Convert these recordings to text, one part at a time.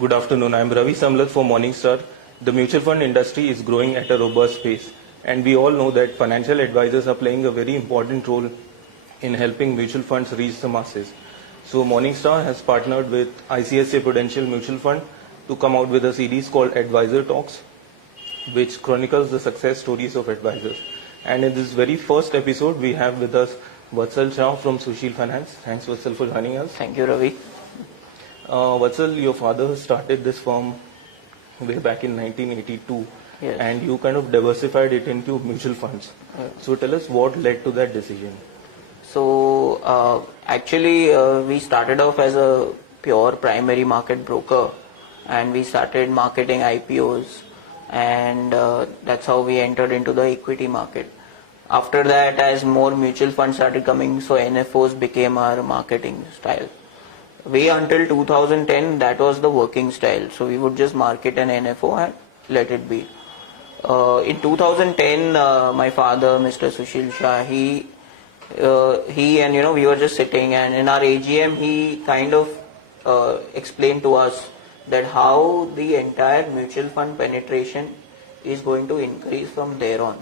Good afternoon. I am Ravi Samalad for Morningstar. The mutual fund industry is growing at a robust pace, and we all know that financial advisors are playing a very important role in helping mutual funds reach the masses. So Morningstar has partnered with ICICI Prudential Mutual Fund to come out with a series called Advisor Talks, which chronicles the success stories of advisors. And in this very first episode, we have with us Vatsal Shah from Sushil Finance. Thanks, Vatsal, for joining us. Thank you, Ravi. Vatsal, your father started this firm way back in 1982, Yes. and you kind of diversified it into mutual funds. So tell us what led to that decision. So actually we started off as a pure primary market broker, and we started marketing IPOs, and that's how we entered into the equity market. After that, as more mutual funds started coming, so NFOs became our marketing style. Until 2010, that was the working style. So we would just market an NFO and let it be. In 2010, my father, Mr. Sushil Shah, he and we were just sitting, and in our AGM, he kind of explained to us that how the entire mutual fund penetration is going to increase from there on.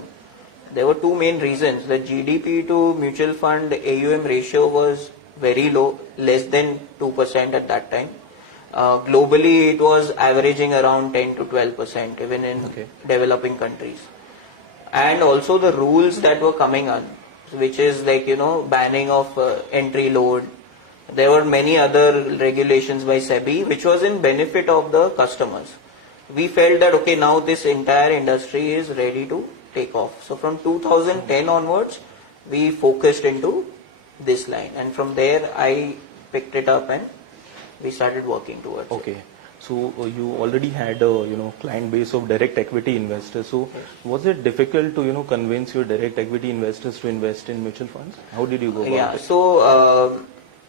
There were two main reasons. The GDP to mutual fund AUM ratio was very low, less than 2% at that time. Globally, it was averaging around 10 to 12%, even in developing countries. And also the rules that were coming on, which is like, banning of entry load. There were many other regulations by SEBI, which was in benefit of the customers. We felt that, okay, now this entire industry is ready to take off. So from 2010 onwards, we focused into this line, and from there I picked it up and we started working towards it. So you already had a client base of direct equity investors. So was it difficult to convince your direct equity investors to invest in mutual funds? How did you go about it? So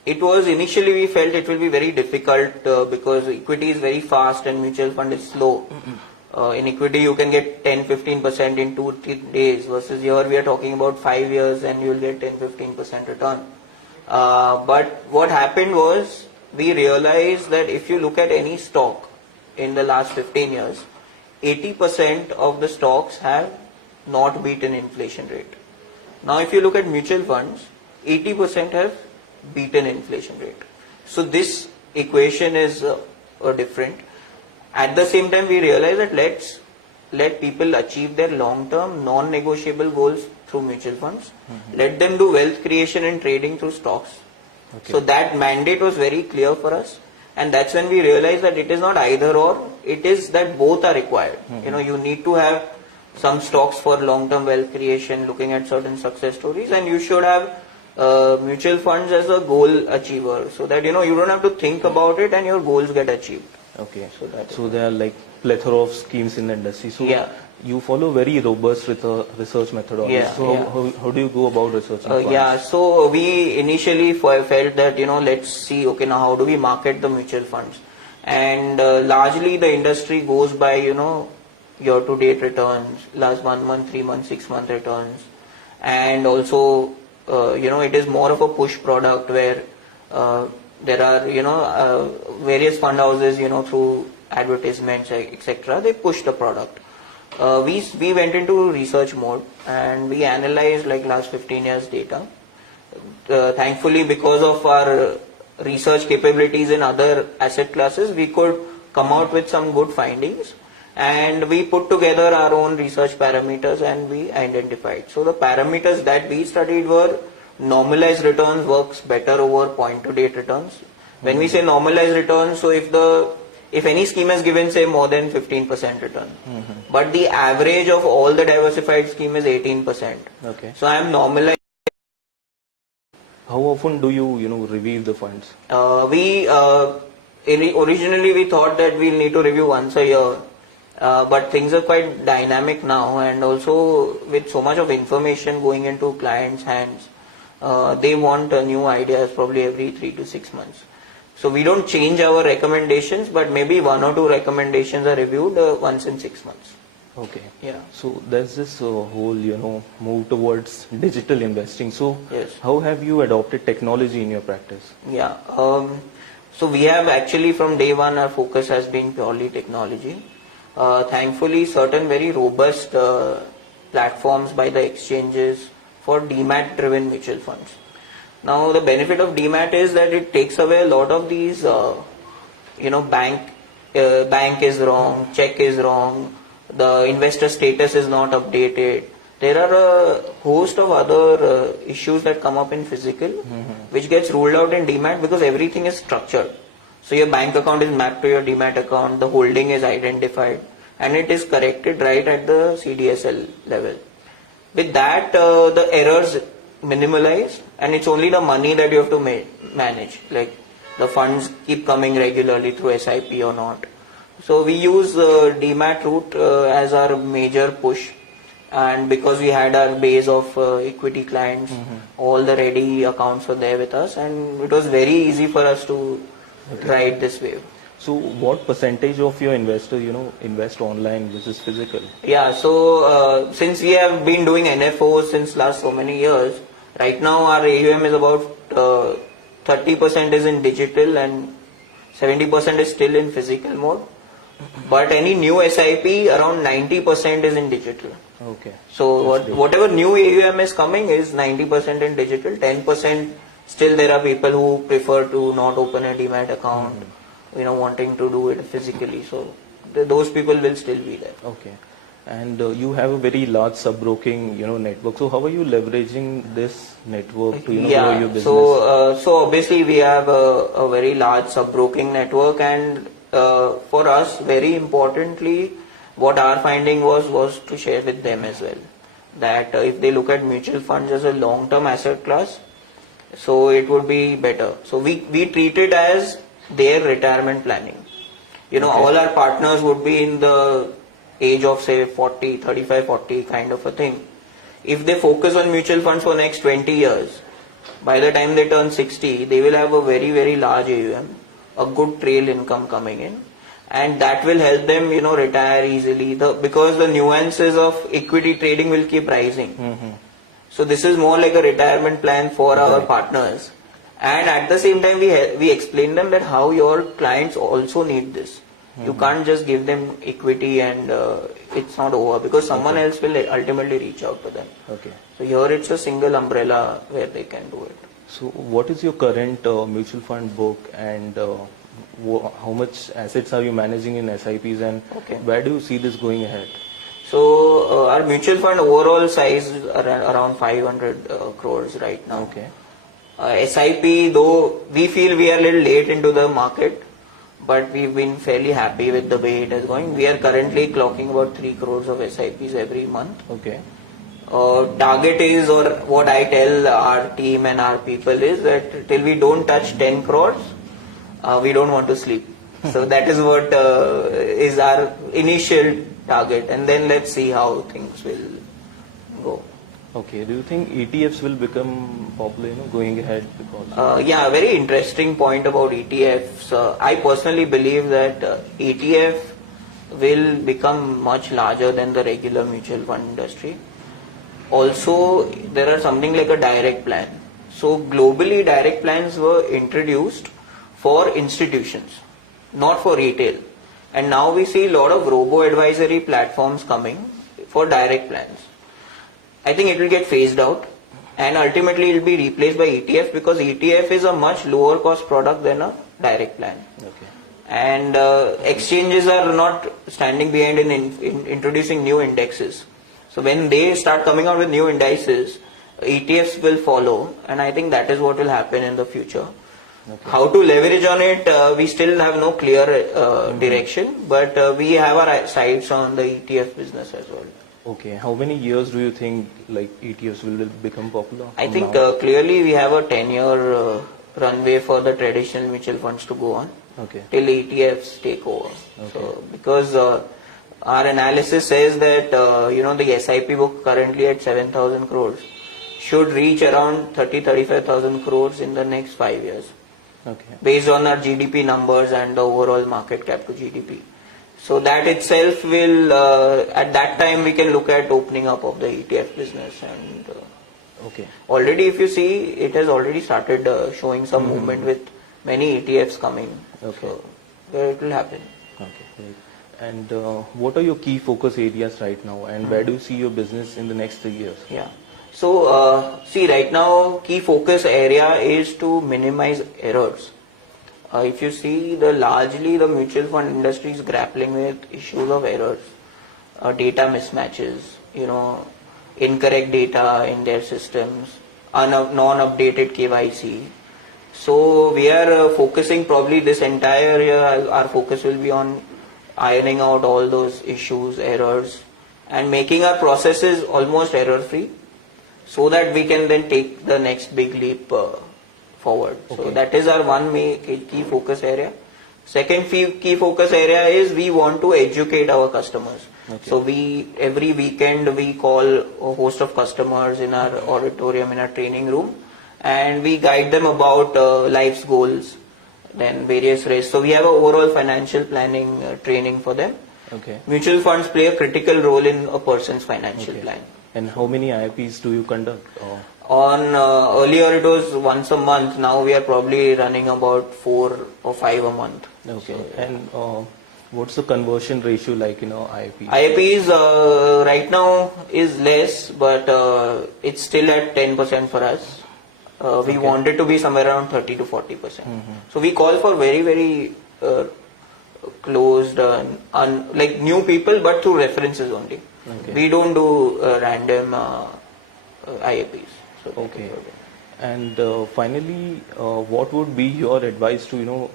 it was initially, we felt it will be very difficult because equity is very fast and mutual fund is slow. In equity you can get 10-15% in 2-3 days, versus here we are talking about 5 years and you will get 10-15% return. But what happened was, we realized that if you look at any stock in the last 15 years, 80% of the stocks have not beaten inflation rate. Now if you look at mutual funds, 80% have beaten inflation rate. So this equation is different. At the same time, we realize that let's let people achieve their long-term non-negotiable goals through mutual funds. Let them do wealth creation and trading through stocks. So that mandate was very clear for us, and that's when we realized that it is not either or, it is that both are required. You need to have some stocks for long-term wealth creation, looking at certain success stories, and you should have mutual funds as a goal achiever, so that you don't have to think about it and your goals get achieved. So there are like plethora of schemes in the industry. So you follow very robust research methodology. So how do you go about researching? So we initially felt that let's see, now how do we market the mutual funds, and largely the industry goes by year-to-date returns, last 1 month, 3 month, 6 month returns, and also it is more of a push product where there are various fund houses through advertisements, etc. they push the product. We went into research mode and we analyzed like last 15 years data. Thankfully, because of our research capabilities in other asset classes, we could come out with some good findings, and we put together our own research parameters and we identified. So the parameters that we studied were: normalized returns works better over point-to-date returns. When we say normalized returns, so if any scheme has given say more than 15% return, but the average of all the diversified scheme is 18%. So I am normalized. How often do you review the funds? Originally we thought that we'll need to review once a year, but things are quite dynamic now, and also with so much of information going into clients' hands, they want new ideas probably every 3 to 6 months. So we don't change our recommendations, but maybe 1 or 2 recommendations are reviewed once in 6 months. So there's this whole move towards digital investing. So how have you adopted technology in your practice? So we have actually from day one our focus has been purely technology. Thankfully, certain very robust platforms by the exchanges for demat driven mutual funds. Now the benefit of demat is that it takes away a lot of these bank is wrong, check is wrong, the investor status is not updated. There are a host of other issues that come up in physical, which gets ruled out in demat because everything is structured. So your bank account is mapped to your demat account, the holding is identified, and it is corrected right at the CDSL level. With that, the errors minimalized, and it's only the money that you have to manage, like the funds keep coming regularly through SIP or not. So we use demat route as our major push, and because we had our base of equity clients, all the ready accounts were there with us, and it was very easy for us to ride this wave. So what percentage of your investors, invest online versus physical? Yeah, so since we have been doing NFOs since last so many years, right now our AUM is about 30% is in digital and 70% is still in physical mode. But any new SIP, around 90% is in digital. Okay. So whatever new AUM is coming is 90% in digital, 10% still there are people who prefer to not open a demat account, wanting to do it physically. So those people will still be there. Okay. And you have a very large sub-broking, network. So how are you leveraging this network to, grow your business? So obviously we have a very large sub-broking network, and for us, very importantly, what our finding was to share with them as well. That if they look at mutual funds as a long-term asset class, so it would be better. So we treat it as their retirement planning. All our partners would be in the age of say 40, 35, 40 kind of a thing. If they focus on mutual funds for next 20 years, by the time they turn 60, they will have a very, very large AUM, a good trail income coming in, and that will help them, retire easily. Because the nuances of equity trading will keep rising. So this is more like a retirement plan for our partners. And at the same time, we explain them that how your clients also need this. You can't just give them equity and it's not over, because someone else will ultimately reach out to them. Okay. So here it's a single umbrella where they can do it. So what is your current mutual fund book, and how much assets are you managing in SIPs, and where do you see this going ahead? So our mutual fund overall size is around 500 crores right now. Okay. SIP, though we feel we are a little late into the market, but we've been fairly happy with the way it is going. We are currently clocking about 3 crores of SIPs every month. Okay. Target is, or what I tell our team and our people is that till we don't touch 10 crores, we don't want to sleep. So that is what is our initial target, and then let's see how things will go. Okay. Do you think ETFs will become popular, going ahead? Because yeah, very interesting point about ETFs. I personally believe that ETF will become much larger than the regular mutual fund industry. Also, there are something like a direct plan. So globally, direct plans were introduced for institutions, not for retail. And now we see a lot of robo-advisory platforms coming for direct plans. I think it will get phased out, and ultimately it will be replaced by ETF, because ETF is a much lower cost product than a direct plan. Okay. And exchanges are not standing behind in introducing new indexes. So when they start coming out with new indices, ETFs will follow, and I think that is what will happen in the future. Okay. How to leverage on it, we still have no clear direction, but we have our sights on the ETF business as well. Okay. How many years do you think ETFs will become popular? I think clearly we have a 10-year runway for the traditional mutual funds to go on. Okay. Till ETFs take over. Okay. So because our analysis says that the SIP book currently at 7,000 crores should reach around 30-35,000 crores in the next 5 years. Okay. Based on our GDP numbers and the overall market cap to GDP. So that itself will, at that time we can look at opening up of the ETF business, and okay. Already if you see, it has already started showing some movement with many ETFs coming. Okay. So there it will happen. Okay, great. And what are your key focus areas right now, and where do you see your business in the next 3 years? Yeah. So see, right now key focus area is to minimize errors. If you see, largely the mutual fund industry is grappling with issues of errors, data mismatches, incorrect data in their systems, non-updated KYC. So we are focusing probably this entire year, our focus will be on ironing out all those issues, errors, and making our processes almost error-free, so that we can then take the next big leap forward. Okay. So that is our one key focus area. Second key focus area is we want to educate our customers. Okay. So every weekend we call a host of customers in our auditorium, in our training room, and we guide them about life's goals, then various risks. So we have an overall financial planning training for them. Okay. Mutual funds play a critical role in a person's financial plan. And how many IPs do you conduct? Earlier it was once a month. Now we are probably running about 4 or 5 a month. Okay. So, And what's the conversion ratio like, IIP? IIPs right now is less, but it's still at 10% for us. We want it to be somewhere around 30 to 40%. So we call for very, very closed, like new people, but through references only. Okay. We don't do random IIPs. So Okay. And finally, what would be your advice to,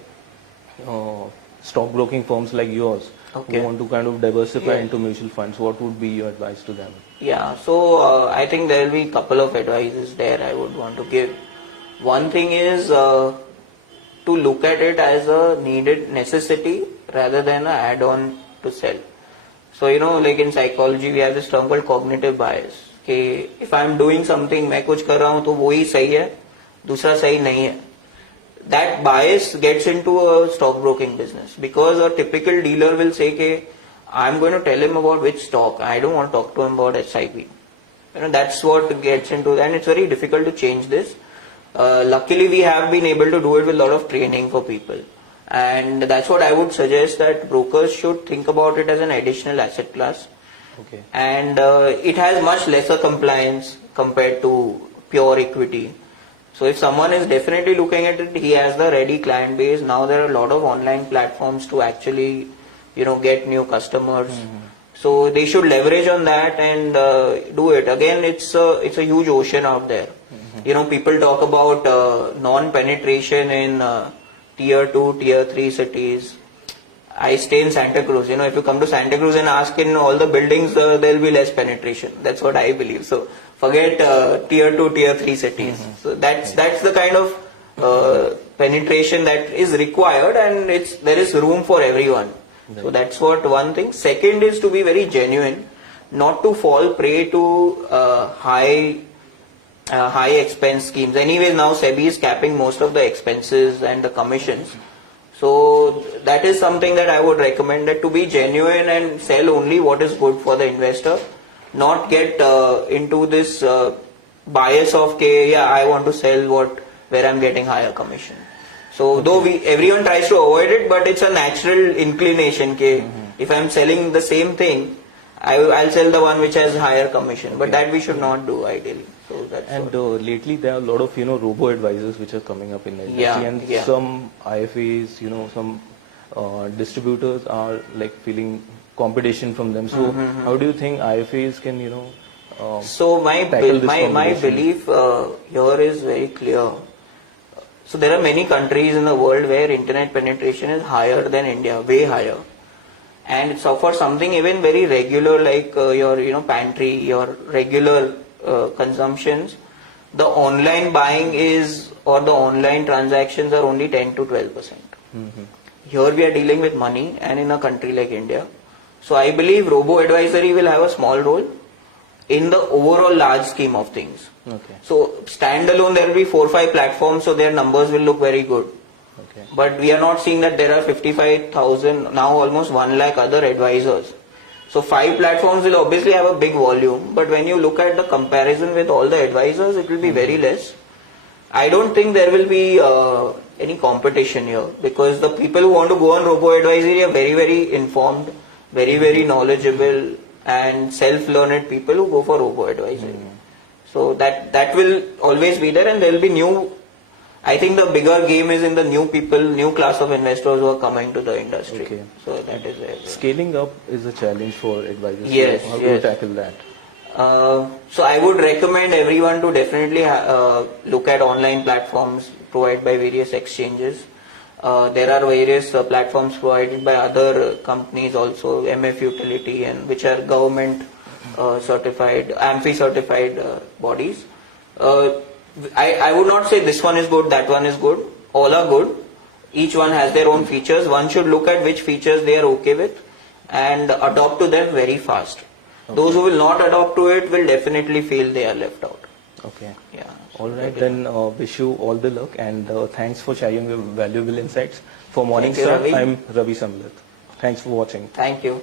stockbroking firms like yours Okay. who want to kind of diversify Yeah. into mutual funds? What would be your advice to them? Yeah, so I think there will be a couple of advices there I would want to give. One thing is to look at it as a needed necessity rather than an add-on to sell. So, like in psychology, we have this term called cognitive bias. कि if I am doing something, मैं कुछ कर रहा हूँ तो वो ही सही है, दूसरा सही नहीं है. That bias gets into a stockbroking business because a typical dealer will say कि I'm going to tell him about which stock. I don't want to talk to him about SIP. That's what gets into that, and it's very difficult to change this. Luckily, we have been able to do it with a lot of training for people. And that's what I would suggest, that brokers should think about it as an additional asset class. Okay. And it has much lesser compliance compared to pure equity. So if someone is definitely looking at it, he has the ready client base. Now there are a lot of online platforms to actually, get new customers. So they should leverage on that and do it. Again, it's a huge ocean out there. People talk about non-penetration in tier 2, tier 3 cities. I stay in Santa Cruz. If you come to Santa Cruz and ask in all the buildings, there will be less penetration. That's what I believe. So forget tier 2, tier 3 cities. So that's the kind of penetration that is required, and there is room for everyone. So that's what one thing. Second is to be very genuine, not to fall prey to high expense schemes. Anyways, now SEBI is capping most of the expenses and the commissions. So that is something that I would recommend, that to be genuine and sell only what is good for the investor, not get into this bias of I want to sell where I'm getting higher commission. So though everyone tries to avoid it, but it's a natural inclination. If I'm selling the same thing, I'll sell the one which has higher commission. But that we should not do ideally. So that's lately there are a lot of robo advisors which are coming up in the industry, and some IFAs, some distributors are like feeling competition from them. So how do you think IFAs can so my belief here is very clear. So there are many countries in the world where internet penetration is higher than India, way higher. And so for something even very regular like your pantry, your regular consumptions, the online buying or the online transactions are only 10 to 12%. Here we are dealing with money, and in a country like India. So I believe robo-advisory will have a small role in the overall large scheme of things. Okay. So standalone there will be 4 or 5 platforms, so their numbers will look very good. Okay. But we are not seeing that there are 55,000, now almost 1 lakh other advisors. So 5 platforms will obviously have a big volume, but when you look at the comparison with all the advisors, it will be very less. I don't think there will be any competition here, because the people who want to go on robo-advisory are very, very informed, very, very knowledgeable and self-learned people who go for robo-advisory. So that will always be there, and there will be new. I think the bigger game is in the new people, new class of investors who are coming to the industry. Okay. So that is there. Scaling up is a challenge for advisors. Yes, So how do you tackle that? So I would recommend everyone to definitely look at online platforms provided by various exchanges. There are various platforms provided by other companies also, MF Utility, and which are government certified, AMFI certified bodies. I would not say this one is good, that one is good. All are good. Each one has their own features. One should look at which features they are okay with and adopt to them very fast. Okay. Those who will not adopt to it will definitely feel they are left out. Okay. Yeah. All right, then wish you all the luck, and thanks for sharing your valuable insights. For Morningstar, I'm Ravi Samalad. Thanks for watching. Thank you.